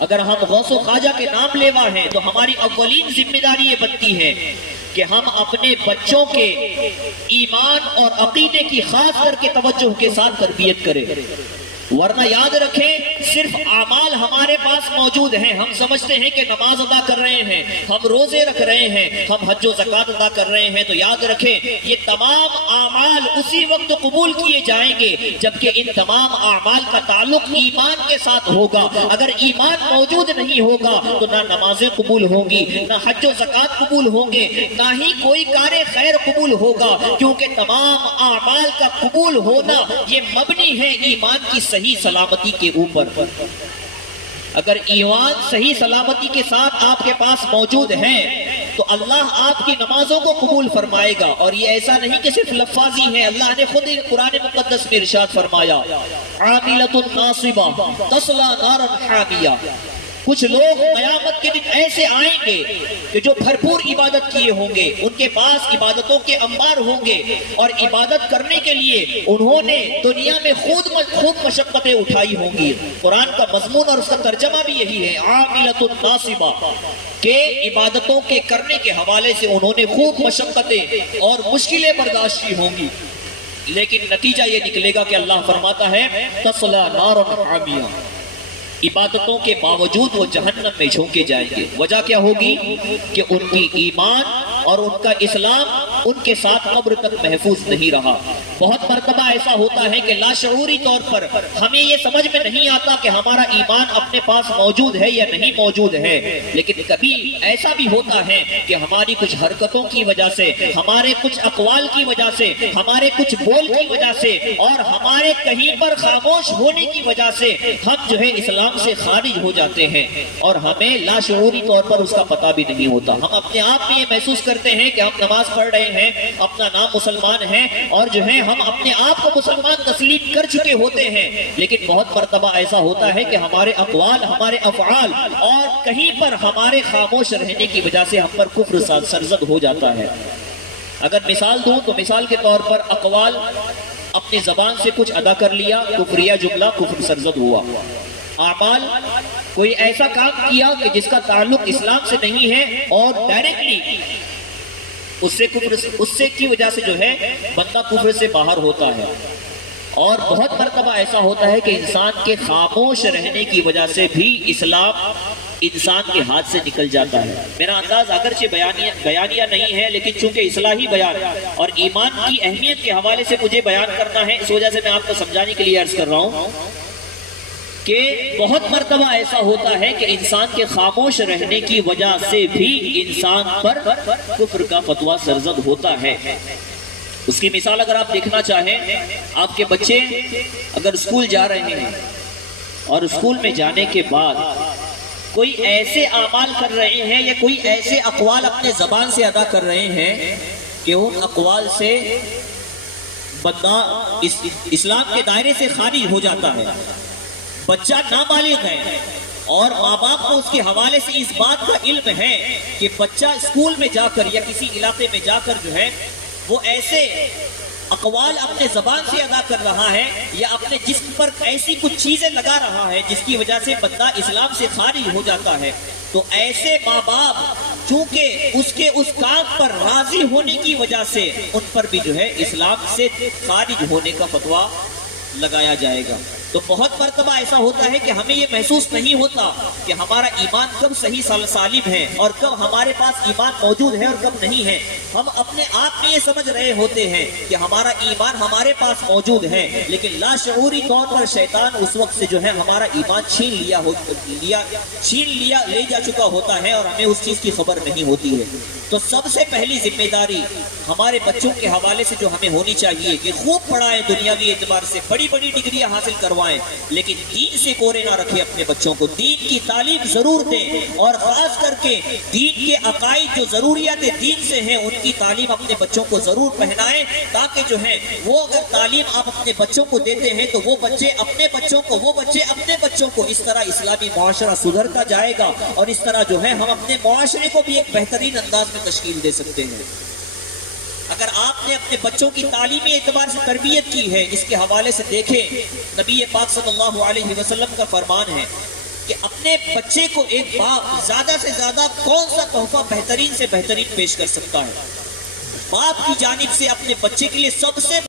اگر ہم غوث و خواجہ کے نام لیوا ہیں تو ہماری اولین ذمہ داری یہ بنتی ہے کہ ہم اپنے بچوں کے ایمان اور عقیدے کی خاص کر کے توجہ کے ساتھ تربیت کریں، ورنہ یاد رکھیں صرف اعمال ہمارے پاس موجود ہیں، ہم سمجھتے ہیں کہ نماز ادا کر رہے ہیں، ہم روزے رکھ رہے ہیں، ہم حج و زکوٰۃ ادا کر رہے ہیں، تو یاد رکھیں یہ تمام اعمال اسی وقت قبول کیے جائیں گے جبکہ ان تمام اعمال کا تعلق ایمان کے ساتھ ہوگا۔ اگر ایمان موجود نہیں ہوگا تو نہ نمازیں قبول ہوں گی، نہ حج و زکوٰۃ قبول ہوں گے، نہ ہی کوئی کار خیر قبول ہوگا، کیونکہ تمام اعمال کا قبول ہونا یہ مبنی ہے ایمان کی صحیح سلامتی کے اوپر۔ اگر ایمان صحیح سلامتی کے ساتھ آپ کے پاس موجود ہے تو اللہ آپ کی نمازوں کو قبول فرمائے گا، اور یہ ایسا نہیں کہ صرف لفاظی ہے، اللہ نے خود قرآن مقدس میں ارشاد فرمایا عاملۃ ناصبہ تصلی نارا حامیہ۔ کچھ لوگ قیامت کے دن ایسے آئیں گے کہ جو بھرپور عبادت کیے ہوں گے، ان کے پاس عبادتوں کے انبار ہوں گے، اور عبادت کرنے کے لیے انہوں نے دنیا میں خوب مشقتیں اٹھائی ہوں گی۔ قرآن کا مضمون اور اس کا ترجمہ بھی یہی ہے، عاملۃ ناصبہ، کہ عبادتوں کے کرنے کے حوالے سے انہوں نے خوب مشقتیں اور مشکلیں برداشت کی ہوں گی، لیکن نتیجہ یہ نکلے گا کہ اللہ فرماتا ہے تصلی نارا حامیہ، عبادتوں کے باوجود وہ جہنم میں جھونکے جائیں گے۔ وجہ کیا ہوگی کہ ان کی ایمان اور ان کا اسلام ان کے ساتھ قبر تک محفوظ نہیں رہا۔ بہت مرتبہ ایسا ہوتا ہے کہ لاشعوری طور پر ہمیں یہ سمجھ میں نہیں آتا کہ ہمارا ایمان اپنے پاس موجود ہے یا نہیں موجود ہے، لیکن کبھی ایسا بھی ہوتا ہے کہ ہماری کچھ حرکتوں کی وجہ سے، ہمارے کچھ اقوال کی وجہ سے، ہمارے کچھ بول کی وجہ سے، اور ہمارے کہیں پر خاموش ہونے کی وجہ سے ہم جو ہے اسلام سے خارج ہو جاتے ہیں، اور ہمیں لاشعوری طور پر اس کا پتہ بھی نہیں ہوتا۔ ہم اپنے آپ میں یہ محسوس کرتے ہیں کہ ہم نماز پڑھ رہے ہیں، اپنا نام مسلمان ہے، اور جو ہے ہم اپنے آپ کو مسلمان تسلیم کر چکے ہوتے ہیں، لیکن بہت مرتبہ ایسا ہوتا ہے کہ ہمارے اقوال، ہمارے افعال اور کہیں پر ہمارے خاموش رہنے کی وجہ سے ہم پر کفر سرزد ہو جاتا ہے۔ اگر مثال دوں تو مثال کے طور پر اقوال اپنی زبان سے کچھ ادا کر لیا، کفریہ جملہ، کفر سرزد ہوا۔ اعمال کوئی ایسا کام کیا کہ جس کا تعلق اسلام سے نہیں ہے اور ڈائریکٹلی اس سے کی وجہ سے جو ہے بندہ کفر سے باہر ہوتا ہے۔ اور بہت مرتبہ ایسا ہوتا ہے کہ انسان کے خاموش رہنے کی وجہ سے بھی اسلام انسان کے ہاتھ سے نکل جاتا ہے۔ میرا انداز اگرچہ بیانیہ نہیں ہے، لیکن چونکہ اصلاحی بیان اور ایمان کی اہمیت کے حوالے سے مجھے بیان کرنا ہے، اس وجہ سے میں آپ کو سمجھانے کے لیے عرض کر رہا ہوں کہ بہت مرتبہ ایسا ہوتا ہے کہ انسان کے خاموش رہنے کی وجہ سے بھی انسان پر کفر کا فتویٰ سرزد ہوتا ہے۔ اس کی مثال اگر آپ دیکھنا چاہیں، آپ کے بچے اگر اسکول جا رہے ہیں اور اسکول میں جانے کے بعد کوئی ایسے اعمال کر رہے ہیں یا کوئی ایسے اقوال اپنے زبان سے ادا کر رہے ہیں کہ ان اقوال سے بندہ اسلام کے دائرے سے خارج ہو جاتا ہے، بچہ نابالغ ہے، اور ماں باپ کو اس کے حوالے سے اس بات کا علم ہے کہ بچہ اسکول میں جا کر یا کسی علاقے میں جا کر جو ہے وہ ایسے اقوال اپنے زبان سے ادا کر رہا ہے یا اپنے جسم پر ایسی کچھ چیزیں لگا رہا ہے جس کی وجہ سے بندہ اسلام سے خارج ہو جاتا ہے، تو ایسے ماں باپ چونکہ اس کے اس کام پر راضی ہونے کی وجہ سے ان پر بھی جو ہے اسلام سے خارج ہونے کا فتویٰ لگایا جائے گا۔ تو بہت مرتبہ ایسا ہوتا ہے کہ ہمیں یہ محسوس نہیں ہوتا کہ ہمارا ایمان کب صحیح سالم ہے اور کب ہمارے پاس ایمان موجود ہے اور کب نہیں ہے۔ ہم اپنے آپ میں یہ سمجھ رہے ہوتے ہیں کہ ہمارا ایمان ہمارے پاس موجود ہے، لیکن لاشعوری طور پر شیطان اس وقت سے جو ہے ہمارا ایمان چھین لیا لے جا چکا ہوتا ہے، اور ہمیں اس چیز کی خبر نہیں ہوتی ہے۔ تو سب سے پہلی ذمہ داری ہمارے بچوں کے حوالے سے جو ہمیں ہونی چاہیے کہ خوب پڑھائیں، دنیاوی اعتبار سے بڑی بڑی ڈگریاں حاصل کروائیں، لیکن دین سے کورے نہ رکھیں اپنے بچوں کو، دین کی تعلیم ضرور دیں، اور خاص کر کے دین کے عقائد جو ضروریات دین سے ہیں ان کی تعلیم اپنے بچوں کو ضرور پہنائیں، تاکہ جو ہے وہ اگر تعلیم آپ اپنے بچوں کو دیتے ہیں تو وہ بچے اپنے بچوں کو اس طرح اسلامی معاشرہ سدھرتا جائے گا، اور اس طرح جو ہے ہم اپنے معاشرے کو بھی ایک بہترین انداز میں تشکیل دے سکتے ہیں۔ اگر آپ نے اپنے بچوں کی تعلیمی اعتبار سے تربیت کی ہے، اس کے حوالے سے دیکھیں نبی پاک صلی اللہ علیہ وسلم کا فرمان ہے کہ اپنے بچے کو ایک باپ زیادہ سے زیادہ کون سا تحفہ بہترین سے بہترین پیش کر سکتا ہے؟ باپ کی جانب سے اپنے بچے کے لیے سب سے